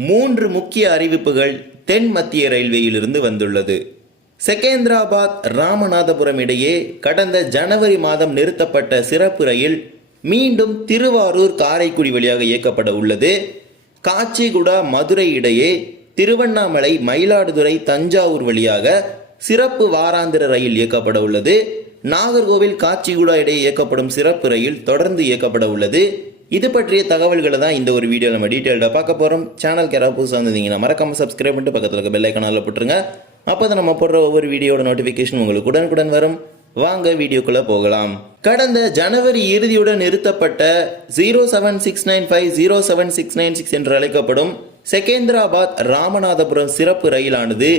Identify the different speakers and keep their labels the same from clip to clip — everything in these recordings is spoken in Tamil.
Speaker 1: மூன்று முக்கிய அறிவிப்புகள் தென் மத்திய ரயில்வேயிலிருந்து வந்துள்ளது. செகேந்திராபாத் ராமநாதபுரம் இடையே கடந்த ஜனவரி மாதம் நிறுத்தப்பட்ட சிறப்பு ரயில் மீண்டும் திருவாரூர் காரைக்குடி வழியாக இயக்கப்பட உள்ளது. காச்சிகுடா மதுரை இடையே திருவண்ணாமலை மயிலாடுதுறை தஞ்சாவூர் வழியாக சிறப்பு வாராந்திர ரயில் இயக்கப்பட உள்ளது. நாகர்கோவில் காச்சிகுடா இடையே இயக்கப்படும் சிறப்பு ரயில் தொடர்ந்து இயக்கப்பட உள்ளது. இது பற்றிய தகவல்களை தான் இந்த ஒரு வீடியோ நம்ம டீட்டெயில்டாக பார்க்க போகிறோம் சேனல் யாராவது புதுசாக வந்திருந்தீங்கன்னா மறக்காமல் சப்ஸ்கிரைப் பண்ணிட்டு பக்கத்தில் இருக்க பெல் போட்டுருங்க. அப்போ தான் நம்ம போடுற ஒவ்வொரு வீடியோட நோட்டிஃபிகேஷன் உங்களுக்கு உடனுக்குடன் வரும். வாங்க வீடியோக்குள்ளே போகலாம். கடந்த ஜனவரி இறுதியுடன் நிறுத்தப்பட்ட zero seven six nine five zero seven six nine six என்று அழைக்கப்படும் செகேந்திராபாத் ராமநாதபுரம் சிறப்பு ரயிலானது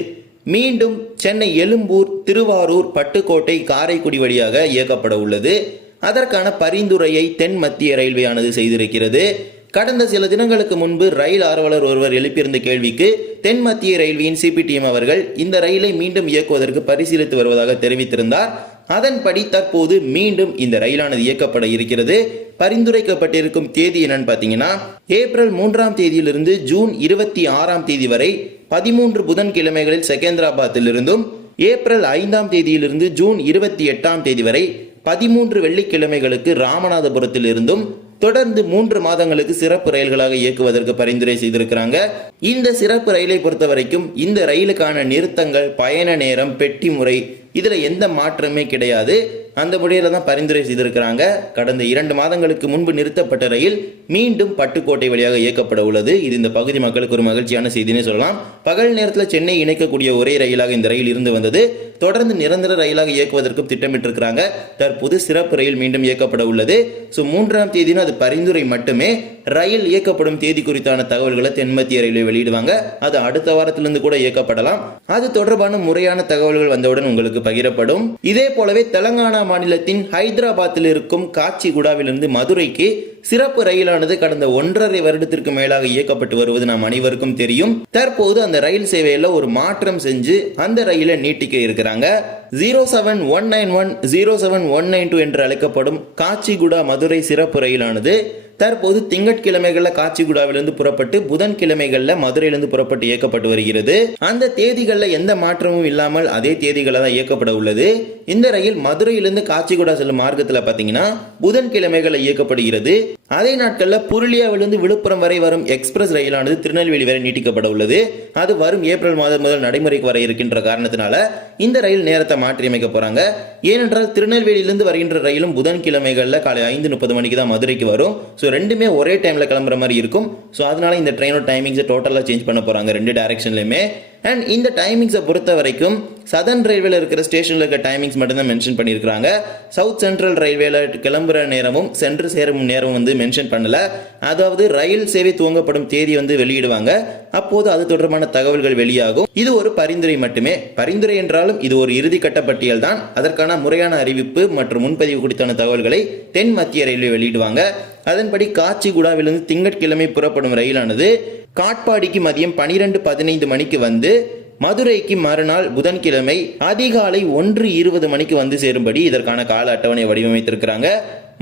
Speaker 1: மீண்டும் சென்னை எழும்பூர் திருவாரூர் பட்டுக்கோட்டை காரைக்குடி வழியாக இயக்கப்பட உள்ளது. அதற்கான பரிந்துரையை தென் மத்திய ரயில்வேயானது செய்திருக்கிறது. கடந்த சில தினங்களுக்கு முன்பு ரயில் ஆர்வலர் ஒருவர் எழுப்பியிருந்த கேள்விக்கு தென் மத்திய ரயில்வேயின் சிபிடிஎம் அவர்கள் இந்த ரயிலை மீண்டும் இயக்குவதற்கு பரிசீலித்து வருவதாக தெரிவித்திருந்தார். அதன்படி தற்போது மீண்டும் இந்த ரயிலானது இயக்கப்பட இருக்கிறது. பரிந்துரைக்கப்பட்டிருக்கும் தேதி என்னன்னு பார்த்தீங்கன்னா ஏப்ரல் மூன்றாம் தேதியிலிருந்து ஜூன் இருபத்தி ஆறாம் தேதி வரை பதிமூன்று புதன்கிழமைகளில் செகந்திராபாத்திலிருந்தும் ஏப்ரல் ஐந்தாம் தேதியிலிருந்து ஜூன் இருபத்தி எட்டாம் தேதி வரை பதிமூன்று வெள்ளிக்கிழமைகளுக்கு ராமநாதபுரத்தில் இருந்தும் தொடர்ந்து மூன்று மாதங்களுக்கு சிறப்பு ரயில்களாக இயக்குவதற்கு பரிந்துரை செய்திருக்கிறாங்க. இந்த சிறப்பு ரயிலை பொறுத்த வரைக்கும் இந்த ரயிலுக்கான நிறுத்தங்கள் பயண நேரம் பெட்டி முறை இதில் எந்த மாற்றமே கிடையாது. அந்த முறையில் தான் பரிந்துரை செய்திருக்கிறாங்க. கடந்த இரண்டு மாதங்களுக்கு முன்பு நிறுத்தப்பட்ட ரயில் மீண்டும் பட்டுக்கோட்டை வழியாக இயக்கப்பட உள்ளது. இது இந்த பகுதி மக்களுக்கு ஒரு மகிழ்ச்சியான செய்தினே சொல்லலாம். பகல் நேரத்தில் சென்னை இணைக்கக்கூடிய ஒரே ரயிலாக இந்த ரயில் இருந்து வந்தது. தொடர்ந்து நிரந்தர ரயிலாக இயக்குவதற்கும் திட்டமிட்டிருக்கிறாங்க. தற்போது சிறப்பு ரயில் மீண்டும் இயக்கப்பட உள்ளது. ஸோ மூன்றாம் தேதினா அது பரிந்துரை மட்டுமே. ரயில் இயக்கப்படும் தேதி குறித்தான தகவல்களை தென்மத்திய ரயில்வே வெளியிடுவாங்க. அது அடுத்த வாரத்திலிருந்து கூட இயக்கப்படலாம். அது தொடர்பான முறையான தகவல்கள் வந்தவுடன் உங்களுக்கு பகிரப்படும். இதே போலவே தெலங்கானா மாநிலத்தின் ஹைதராபாத்தில் இருக்கும் காச்சிகுடாவிலிருந்து மதுரைக்கு சிறப்பு ரயிலானது கடந்த ஒன்றரை வருடத்திற்கு மேலாக இயக்கப்பட்டு வருவது நாம் அனைவருக்கும் தெரியும். தற்போது அந்த ரயில் சேவையில ஒரு மாற்றம் செஞ்சு அந்த ரயிலை நீட்டிக்க இருக்கிறாங்க. Zero seven one nine one zero seven one nine two என்று அழைக்கப்படும் காச்சிகுடா மதுரை சிறப்பு ரயிலானது தற்போது திங்கட்கிழமைகளில் காச்சிகுடாவிலிருந்து புறப்பட்டு புதன்கிழமைகளில் மதுரையிலிருந்து புறப்பட்டு இயக்கப்பட்டு வருகிறது. அந்த தேதிகளில் எந்த மாற்றமும் இல்லாமல் அதே தேதிகளில் தான் இயக்கப்பட உள்ளது. இந்த ரயில் மதுரையிலிருந்து காச்சிகுடா செல்லும் மார்க்கத்தில் பார்த்தீங்கன்னா புதன்கிழமைகளில் இயக்கப்படுகிறது. அதே நாட்களில் புருளியாவிலிருந்து விழுப்புரம் வரை வரும் எக்ஸ்பிரஸ் ரயிலானது திருநெல்வேலி வரை நீட்டிக்கப்பட உள்ளது. அது வரும் ஏப்ரல் மாதம் முதல் நடைமுறைக்கு வர இருக்கின்ற காரணத்தினால இந்த ரயில் நேரத்தை மாற்றியமைக்க போறாங்க. ஏனென்றால் திருநெல்வேலியிலிருந்து வருகின்ற ரயிலும் புதன்கிழமைகளில் காலை ஐந்து முப்பது மணிக்கு தான் மதுரைக்கு வரும். ஸோ ரெண்டுமே ஒரே டைம்ல கிளம்புற மாதிரி இருக்கும். ஸோ அதனால இந்த ட்ரெயினோட டைமிங்ஸை டோட்டலாக சேஞ்ச் பண்ண போறாங்க. ரெண்டு டைரக்ஷன்லையுமே அண்ட் இந்த டைமிங்ஸை பொறுத்த வரைக்கும் சதர்ன் ரயில்வேல இருக்கிற ஸ்டேஷனில் இருக்க டைமிங்ஸ் மட்டும்தான் மென்ஷன் பண்ணியிருக்காங்க சவுத் சென்ட்ரல் ரயில்வேல கிளம்புற நேரமும் சென்று சேரும் நேரமும் வந்து மென்ஷன் பண்ணல. அதாவது ரயில் சேவை துவங்கப்படும் தேதி வந்து வெளியிடுவாங்க. அப்போது அது தொடர்பான தகவல்கள் வெளியாகும். இது ஒரு பரிந்துரை மட்டுமே. பரிந்துரை என்றாலும் இது ஒரு இறுதிக்கட்ட பட்டியல் தான். அதற்கான முறையான அறிவிப்பு மற்றும் முன்பதிவு குறித்தான தகவல்களை தென் மத்திய ரயில்வே வெளியிடுவாங்க. அதன்படி காச்சிகுடாவிலிருந்து திங்கட்கிழமை புறப்படும் ரயிலானது காட்பாடிக்கு மதியம் பனிரெண்டு பதினைந்து மணிக்கு வந்து மதுரைக்கு மறுநாள் புதன்கிழமை அதிகாலை ஒன்று இருபது மணிக்கு வந்து சேரும்படி இதற்கான கால அட்டவணை வடிவமைத்திருக்கிறாங்க.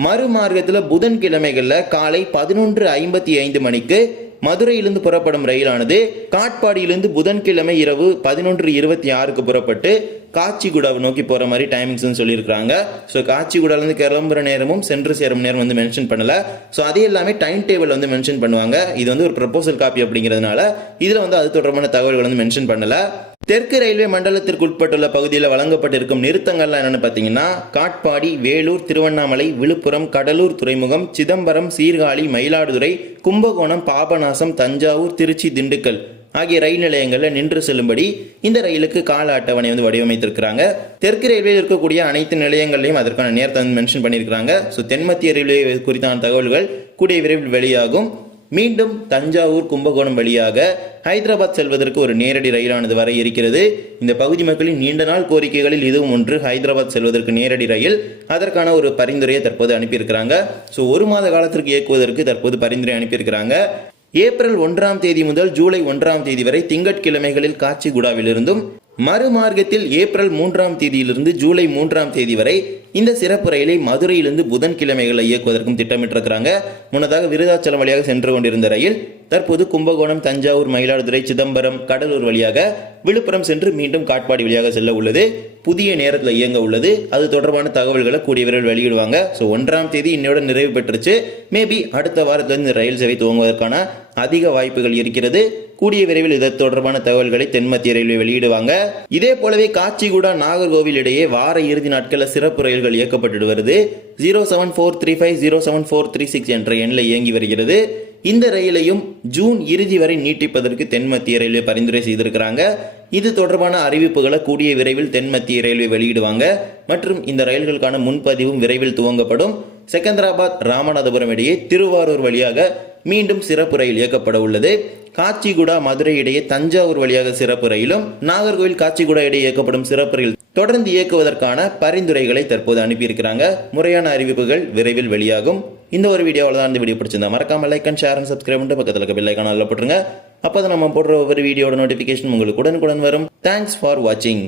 Speaker 1: மறுமார்க்கத்தில் புதன்கிழமைகளில் காலை பதினொன்று ஐம்பத்தி ஐந்து மணிக்கு மதுரையிலிருந்து புறப்படும் ரயிலானது காட்பாடியிலிருந்து புதன்கிழமை இரவு பதினொன்று இருபத்தி ஆறுக்கு புறப்பட்டு காச்சிகுடாவை நோக்கி போற மாதிரி டைமிங்ஸ் சொல்லியிருக்காங்க ஸோ காச்சிகுடாலேருந்து கிளம்புற நேரமும் சென்று சேரும் நேரம் வந்து மென்ஷன் பண்ணல. ஸோ அதே எல்லாமே டைம் டேபிள் வந்து மென்ஷன் பண்ணுவாங்க. இது வந்து ஒரு ப்ரப்போசல் காப்பி அப்படிங்கிறதுனால இதில் வந்து அது தொடர்பான தகவல்கள் வந்து மென்ஷன் பண்ணல. தெற்கு ரயில்வே மண்டலத்திற்கு உட்பட்டுள்ள பகுதியில் வழங்கப்பட்டிருக்கும் நிறுத்தங்கள்லாம் என்னன்னு பார்த்தீங்கன்னா காட்பாடி வேலூர் திருவண்ணாமலை விழுப்புரம் கடலூர் துறைமுகம் சிதம்பரம் சீர்காழி மயிலாடுதுறை கும்பகோணம் பாபநாசம் தஞ்சாவூர் திருச்சி திண்டுக்கல் ஆகிய ரயில் நிலையங்களில் நின்று செல்லும்படி இந்த ரயிலுக்கு கால அட்டவணை வந்து வடிவமைத்திருக்கிறாங்க. தெற்கு ரயில்வேயில் இருக்கக்கூடிய அனைத்து நிலையங்களையும் அதற்கான நேரத்தை வந்து மென்ஷன் பண்ணியிருக்கிறாங்க. ஸோ தென்மத்திய ரயில்வே குறித்தான தகவல்கள் கூடிய விரைவில் வெளியாகும். மீண்டும் தஞ்சாவூர் கும்பகோணம் வழியாக ஹைதராபாத் செல்வதற்கு ஒரு நேரடி ரயிலானது வர இருக்கிறது. இந்த பகுதி மக்களின் நீண்ட நாள் கோரிக்கைகளில் இதுவும் ஒன்று. ஹைதராபாத் செல்வதற்கு நேரடி ரயில் அதற்கான ஒரு பரிந்துரையை தற்போது அனுப்பியிருக்கிறாங்க. ஸோ ஒரு மாத காலத்திற்கு இயக்குவதற்கு தற்போது பரிந்துரை அனுப்பியிருக்கிறாங்க. ஏப்ரல் ஒன்றாம் தேதி முதல் ஜூலை ஒன்றாம் தேதி வரை திங்கட்கிழமைகளில் காச்சிகுடாவிலிருந்தும் மறுமார்க்கத்தில் ஏப்ரல் மூன்றாம் தேதியிலிருந்து ஜூலை மூன்றாம் தேதி வரை இந்த சிறப்பு ரயிலை மதுரையிலிருந்து புதன்கிழமைகளை இயக்குவதற்கும் திட்டமிட்டிருக்கிறாங்க. முன்னதாக விருதாச்சலம் வழியாக சென்று கொண்டிருந்த ரயில் தற்போது கும்பகோணம் தஞ்சாவூர் மயிலாடுதுறை சிதம்பரம் கடலூர் வழியாக விழுப்புரம் சென்று மீண்டும் காட்பாடி வழியாக செல்ல உள்ளது. புதிய நேரத்தில் இயங்க உள்ளது. அது தொடர்பான தகவல்களை கூடிய விரைவில் வெளியிடுவாங்க. ஸோ ஒன்றாம் தேதி இன்னையோட நிறைவு பெற்றுச்சு. மேபி அடுத்த வாரத்துல ரயில் சேவை துவங்குவதற்கான அதிக வாய்ப்புகள் இருக்கிறது. கூடிய விரைவில் இது தொடர்பான தகவல்களை தென்மத்திய ரயில்வே வெளியிடுவாங்க. இதே போலவே காச்சிகுடா நாகர்கோவில் இடையே வார இறுதி நாட்களில் சிறப்பு ரயில்கள் இயக்கப்பட்டு வருது. Zero seven four three five zero seven four three six என்ற எண்ணில் இயங்கி வருகிறது. இந்த ரயிலையும் ஜூன் இறுதி வரை நீட்டிப்பதற்கு தென்மத்திய ரயில்வே பரிந்துரை செய்திருக்கிறாங்க. இது தொடர்பான அறிவிப்புகளை கூடிய விரைவில் தென்மத்திய ரயில்வே வெளியிடுவாங்க. மற்றும் இந்த ரயில்களுக்கான முன்பதிவும் விரைவில் துவங்கப்படும். செகந்தராபாத் ராமநாதபுரம் இடையே திருவாரூர் வழியாக மீண்டும் சிறப்பு ரயில் இயக்கப்பட உள்ளது. காச்சிகுடா மதுரை இடையே தஞ்சாவூர் வழியாக சிறப்பு ரயிலும் நாகர்கோவில் காச்சிகுடா இடையே இயக்கப்படும் சிறப்பு ரயில் தொடர்ந்து இயக்குவதற்கான பரிந்துரைகளை தற்போது அனுப்பியிருக்கிறாங்க. முறையான அறிவிப்புகள் விரைவில் வெளியாகும். இந்த ஒரு வீடியோவில் தான் இந்த வீடியோ பிடிச்சிருந்தா மறக்காம like and share and subscribe பண்ணிட்டு பக்கத்தில் இருக்க பெல் ஐக்கான போட்டுருங்க. அப்போ நம்ம போடுற ஒவ்வொரு வீடியோட நோட்டிஃபிகேஷன் உங்களுக்கு உடனுக்குடன் வரும். தேங்க்ஸ் ஃபார் வாட்சிங்